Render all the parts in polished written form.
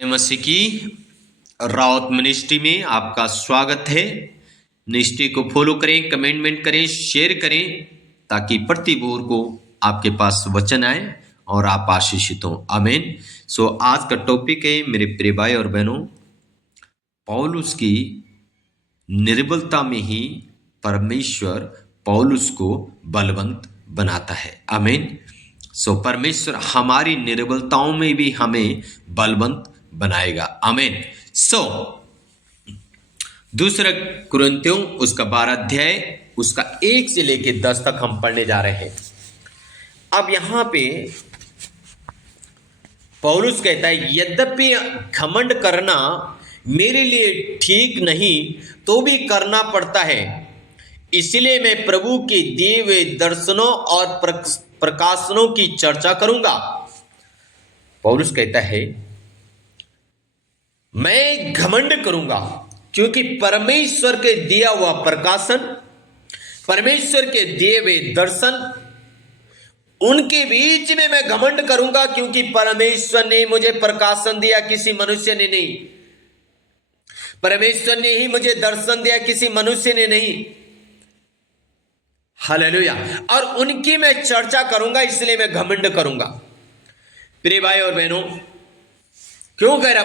मसीह की रावत मिनिस्ट्री में आपका स्वागत है। मिनिस्ट्री को फॉलो करें, कमेंटमेंट करें, शेयर करें ताकि प्रति भोर को आपके पास वचन आए और आप आशीषित हों। आमीन। आज का टॉपिक है मेरे प्रिय भाई और बहनों, पौलुस की निर्बलता में ही परमेश्वर पौलुस को बलवंत बनाता है। आमीन। परमेश्वर हमारी निर्बलताओं में भी हमें बलवंत बनाएगा। आमीन। दूसरा कुरिन्थियों उसका 12 अध्याय उसका 1 से लेके 10 तक हम पढ़ने जा रहे हैं। अब यहां पे पौलुस कहता है, यद्यपि घमंड करना मेरे लिए ठीक नहीं तो भी करना पड़ता है, इसलिए मैं प्रभु के दिए हुए दर्शनों और प्रकाशनों की चर्चा करूंगा। पौलुस कहता है, मैं घमंड करूंगा क्योंकि परमेश्वर के दिया हुआ प्रकाशन, परमेश्वर के दिए हुए दर्शन, उनके बीच में मैं घमंड करूंगा क्योंकि परमेश्वर ने मुझे प्रकाशन दिया, किसी मनुष्य ने नहीं। परमेश्वर ने ही मुझे दर्शन दिया, किसी मनुष्य ने नहीं। हालेलुया। और उनकी मैं चर्चा करूंगा, इसलिए मैं घमंड करूंगा। प्रिय भाई और बहनों, क्यों कह रहा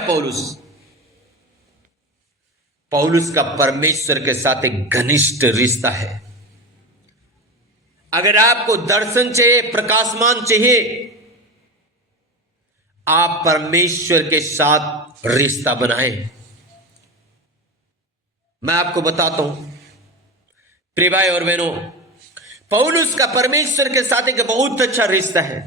पौलुस का परमेश्वर के साथ एक घनिष्ठ रिश्ता है। अगर आपको दर्शन चाहिए, प्रकाशमान चाहिए, आप परमेश्वर के साथ रिश्ता बनाएं। मैं आपको बताता हूं प्रिय भाई और बहनों, पौलुस का परमेश्वर के साथ एक बहुत अच्छा रिश्ता है।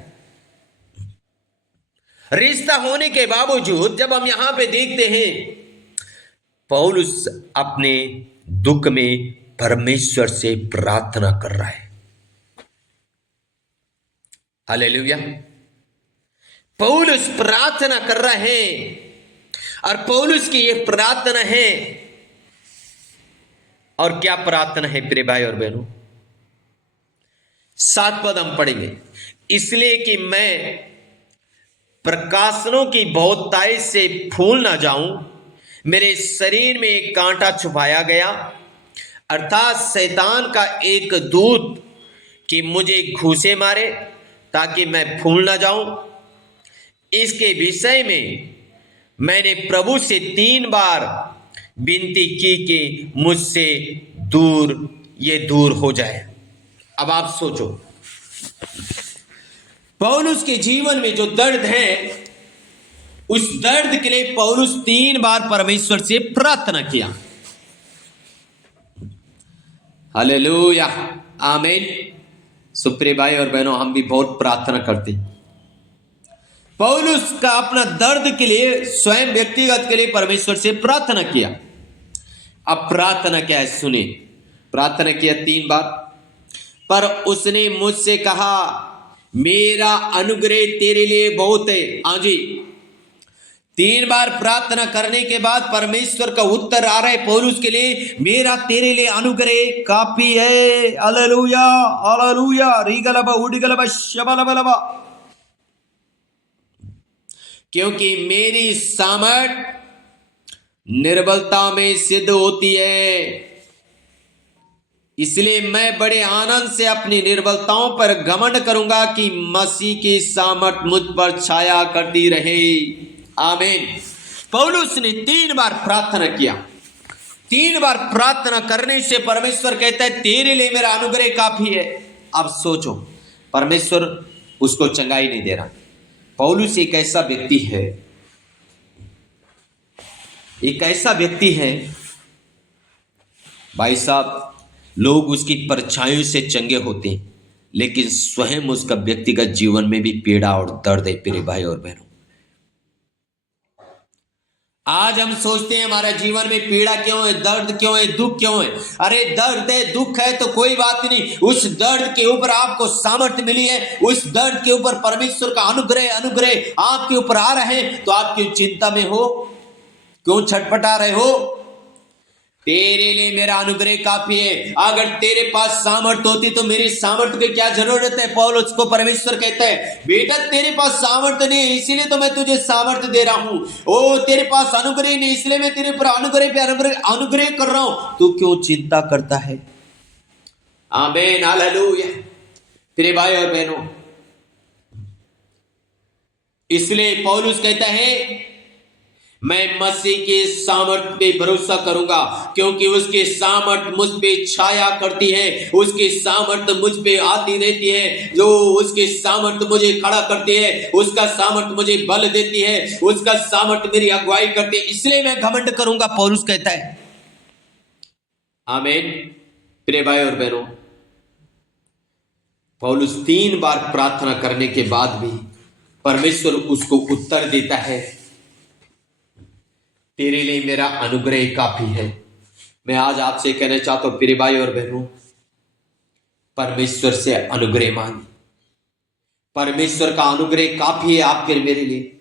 रिश्ता होने के बावजूद जब हम यहां पे देखते हैं, पौलुस अपने दुख में परमेश्वर से प्रार्थना कर रहा है। हालेलुया। पौलुस प्रार्थना कर रहा है और पौलुस की यह प्रार्थना है। और क्या प्रार्थना है प्रिय भाई और बहनों? 7 पद हम पढ़ेंगे। इसलिए कि मैं प्रकाशनों की बहुतायत से फूल ना जाऊं, मेरे शरीर में एक कांटा छुपाया गया, अर्थात शैतान का एक दूत कि मुझे घूंसे मारे ताकि मैं फूल ना जाऊं। इसके विषय में मैंने प्रभु से 3 बार विनती की कि मुझसे ये दूर हो जाए। अब आप सोचो, पौलुस के जीवन में जो दर्द है, उस दर्द के लिए पौलुस 3 बार परमेश्वर से प्रार्थना किया। हालेलुया। आमीन। सुप्रिय भाई और बहनों, हम भी बहुत प्रार्थना करते हैं। पौलुस का अपना दर्द के लिए, स्वयं व्यक्तिगत के लिए परमेश्वर से प्रार्थना किया। अब प्रार्थना क्या है सुने। प्रार्थना किया 3 बार। पर उसने मुझसे कहा, मेरा अनुग्रह तेरे लिए बहुत है। हाँ जी, 3 बार प्रार्थना करने के बाद परमेश्वर का उत्तर आ रहा है पौलुस के लिए, मेरा तेरे लिए अनुग्रह काफी है। Hallelujah, hallelujah. रीगलबा उडगलबा शबलबलबा। क्योंकि मेरी सामर्थ निर्बलता में सिद्ध होती है, इसलिए मैं बड़े आनंद से अपनी निर्बलताओं पर घमंड करूंगा कि मसीह की सामर्थ मुझ पर छाया करती रहे। आमीन। पौलुस ने 3 बार प्रार्थना किया। 3 बार प्रार्थना करने से परमेश्वर कहता है, तेरे लिए मेरा अनुग्रह काफी है। अब सोचो, परमेश्वर उसको चंगाई नहीं दे रहा। पौलुस एक ऐसा व्यक्ति है, भाई साहब, लोग उसकी परछाइयों से चंगे होते हैं, लेकिन स्वयं उसका व्यक्तिगत जीवन में भी पीड़ा और दर्द है। प्रिय भाई और बहनों, आज हम सोचते हैं हमारा जीवन में पीड़ा क्यों है, दर्द क्यों है, दुख क्यों है। अरे दर्द है, दुख है तो कोई बात नहीं, उस दर्द के ऊपर आपको सामर्थ्य मिली है, उस दर्द के ऊपर परमेश्वर का अनुग्रह आपके ऊपर आ रहे हैं, तो आप क्यों चिंता में हो, क्यों छटपटा रहे हो? तेरे लिए मेरा अनुग्रह काफी है। अगर तेरे पास सामर्थ्य होती तो मेरी सामर्थ्य की क्या जरूरत है। पौलुस को परमेश्वर कहता है, बेटा तेरे पास सामर्थ्य नहीं है इसीलिए तो मैं तुझे सामर्थ्य दे रहा हूं। ओ तेरे पास अनुग्रह नहीं इसलिए मैं तेरे पर अनुग्रह पे अनुग्रह कर रहा हूं। तू क्यों चिंता करता है। आमीन, हालेलुया। तेरे भाई और बहनों, इसलिए पौलुस कहता है मैं मसीह के सामर्थ्य पे भरोसा करूंगा, क्योंकि उसके सामर्थ्य मुझ पे छाया करती है, उसकी सामर्थ्य मुझ पे आती रहती है। जो उसकी सामर्थ्य मुझे खड़ा करती है, उसका सामर्थ्य मुझे बल देती है, उसका सामर्थ्य मेरी अगुवाई करती है, इसलिए मैं घमंड करूंगा, पौलुस कहता है। आमीन। प्रिय भाई और बहनों, पौलुस 3 बार प्रार्थना करने के बाद भी परमेश्वर उसको उत्तर देता है, तेरे लिए मेरा अनुग्रह काफी है। मैं आज आपसे कहना चाहता हूं प्रिय भाई और बहनों, परमेश्वर से अनुग्रह मांगे। परमेश्वर का अनुग्रह काफी है आपके मेरे लिए।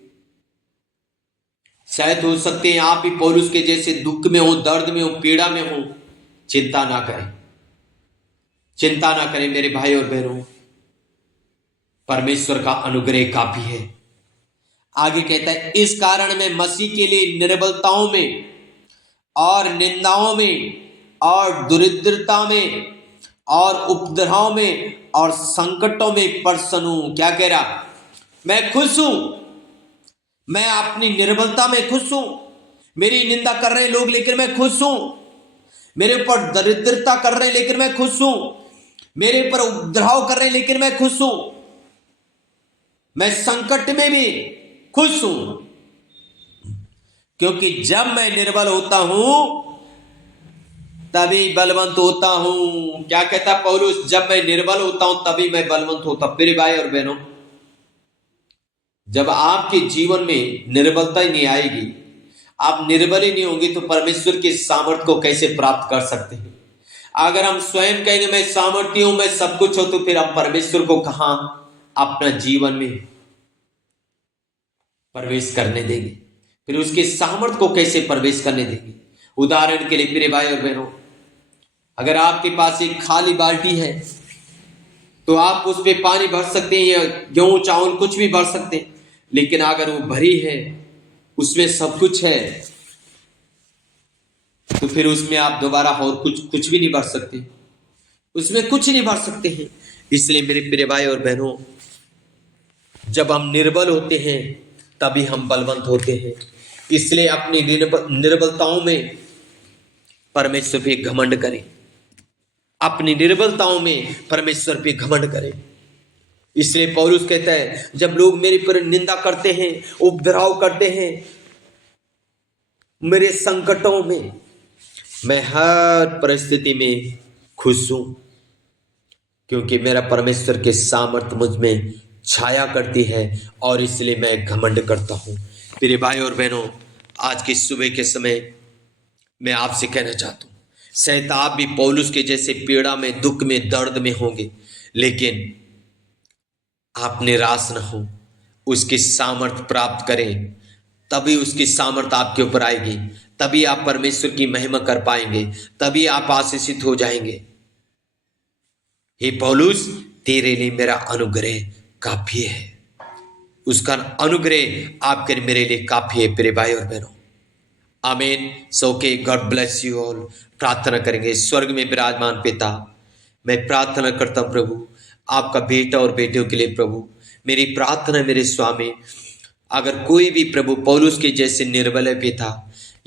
शायद हो सकते हैं आप भी पौलुस के जैसे दुख में हो, दर्द में हो, पीड़ा में हो। चिंता ना करें, चिंता ना करें मेरे भाई और बहनों, परमेश्वर का अनुग्रह काफी है। आगे कहता है, इस कारण मैं मसीह के लिए निर्बलताओं में और निंदाओं में और दरिद्रता में और उपद्रव में और संकटों में प्रसन्न हूं। क्या कह रहा, मैं खुश हूं, मैं अपनी निर्बलता में खुश हूं। मेरी निंदा कर रहे लोग लेकिन मैं खुश हूं। मेरे ऊपर दरिद्रता कर रहे लेकिन मैं खुश हूं। मेरे ऊपर उपद्रव कर रहे लेकिन मैं खुश हूं। मैं संकट में भी खुश हूं, क्योंकि जब मैं निर्बल होता हूं तभी बलवंत होता हूं। क्या कहता पौलुस, जब मैं निर्बल होता हूं तभी मैं बलवंत होता हूं। प्रिय भाई और बहनों, जब आपके जीवन में निर्बलता ही नहीं आएगी, आप निर्बल ही नहीं होंगे, तो परमेश्वर के सामर्थ्य को कैसे प्राप्त कर सकते हैं। अगर हम स्वयं कहेंगे मैं सामर्थ्य हूं, मैं सब कुछ हूं, तो फिर हम परमेश्वर को कहां अपना जीवन में प्रवेश करने देंगे, फिर उसके सामर्थ्य को कैसे प्रवेश करने देंगे। उदाहरण के लिए मेरे भाई और बहनों, अगर आपके पास एक खाली बाल्टी है तो आप उसमें पानी भर सकते हैं या गेहूं चावल कुछ भी भर सकते हैं, लेकिन अगर वो भरी है, उसमें सब कुछ है, तो फिर उसमें आप दोबारा और कुछ भी नहीं भर सकते, उसमें कुछ नहीं भर सकते हैं। इसलिए मेरे प्रिय भाई और बहनों, जब हम निर्बल होते हैं तभी हम बलवंत होते हैं। इसलिए अपनी निर्बलताओं में परमेश्वर पे घमंड करें, अपनी निर्बलताओं में परमेश्वर पे घमंड करें। इसलिए पौलुस कहता है, जब लोग मेरे पर निंदा करते हैं, उपद्रव करते हैं, मेरे संकटों में, मैं हर परिस्थिति में खुश हूं, क्योंकि मेरा परमेश्वर के सामर्थ्य मुझ में छाया करती है और इसलिए मैं घमंड करता हूं। मेरे भाई और बहनों, आज की सुबह के समय मैं आपसे कहना चाहता हूं, शायद आप भी पौलुस के जैसे पीड़ा में, दुख में, दर्द में होंगे, लेकिन आप निराश न हो। उसकी सामर्थ्य प्राप्त करें, तभी उसकी सामर्थ्य आपके ऊपर आएगी, तभी आप परमेश्वर की महिमा कर पाएंगे, तभी आप आशीषित हो जाएंगे। हे पौलुस, तेरे लिए मेरा अनुग्रह काफी है। उसका अनुग्रह आपके मेरे लिए काफी है। प्रिय भाई और बहनों, आमीन। सो के गॉड ब्लेस यू ऑल। प्रार्थना करेंगे। स्वर्ग में विराजमान पिता, मैं प्रार्थना करता हूं प्रभु, आपका बेटा और बेटियों के लिए प्रभु, मेरी प्रार्थना मेरे स्वामी, अगर कोई भी प्रभु पौलुस के जैसे निर्बल है पिता,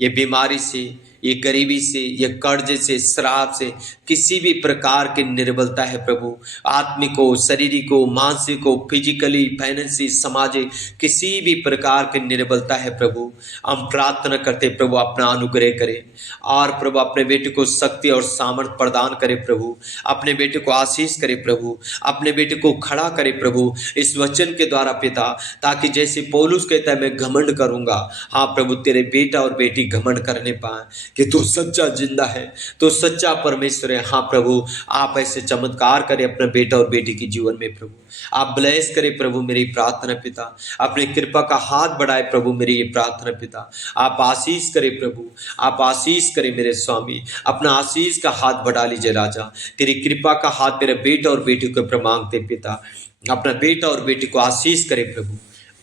ये बीमारी से, ये गरीबी से, ये कर्ज से, श्राप से, किसी भी प्रकार की निर्बलता है प्रभु, आत्मिक हो, शारीरिक हो, मानसिक हो, फिजिकली, फाइनेंशियली, सामाजिक, किसी भी प्रकार की निर्बलता है प्रभु, हम प्रार्थना करते प्रभु अपना अनुग्रह करें और प्रभु अपने बेटे को शक्ति और सामर्थ्य प्रदान करे प्रभु, अपने बेटे को आशीष करे प्रभु, अपने बेटे को खड़ा करे प्रभु इस वचन के द्वारा पिता, ताकि जैसे पौलुस कहता है मैं घमंड करूंगा, हाँ प्रभु तेरे बेटा और बेटी घमंड करने पाए। कि तू सच्चा जिंदा है, तो सच्चा परमेश्वर है। हाँ प्रभु, आप ऐसे चमत्कार करें अपने बेटा और बेटी के जीवन में प्रभु। आप ब्लेस करें प्रभु मेरी प्रार्थना पिता, अपने कृपा का हाथ बढ़ाए प्रभु मेरी ये प्रार्थना पिता। आप आशीष करें प्रभु, आप आशीष करें मेरे स्वामी, अपना आशीष का हाथ बढ़ा लीजिए राजा। तेरी कृपा का हाथ मेरे बेटा और बेटी को ऊपर मांगते पिता, अपना बेटा और बेटी को आशीष करे प्रभु,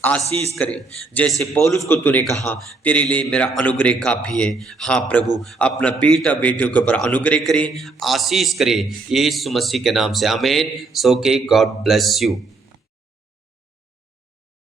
आशीष करे। जैसे पौलुस को तूने कहा तेरे लिए मेरा अनुग्रह काफी है। हाँ प्रभु, अपना बेटा बेटियों के ऊपर अनुग्रह करे, आशीष करे, यीशु मसीह के नाम से आमीन। सो के गॉड ब्लेस यू।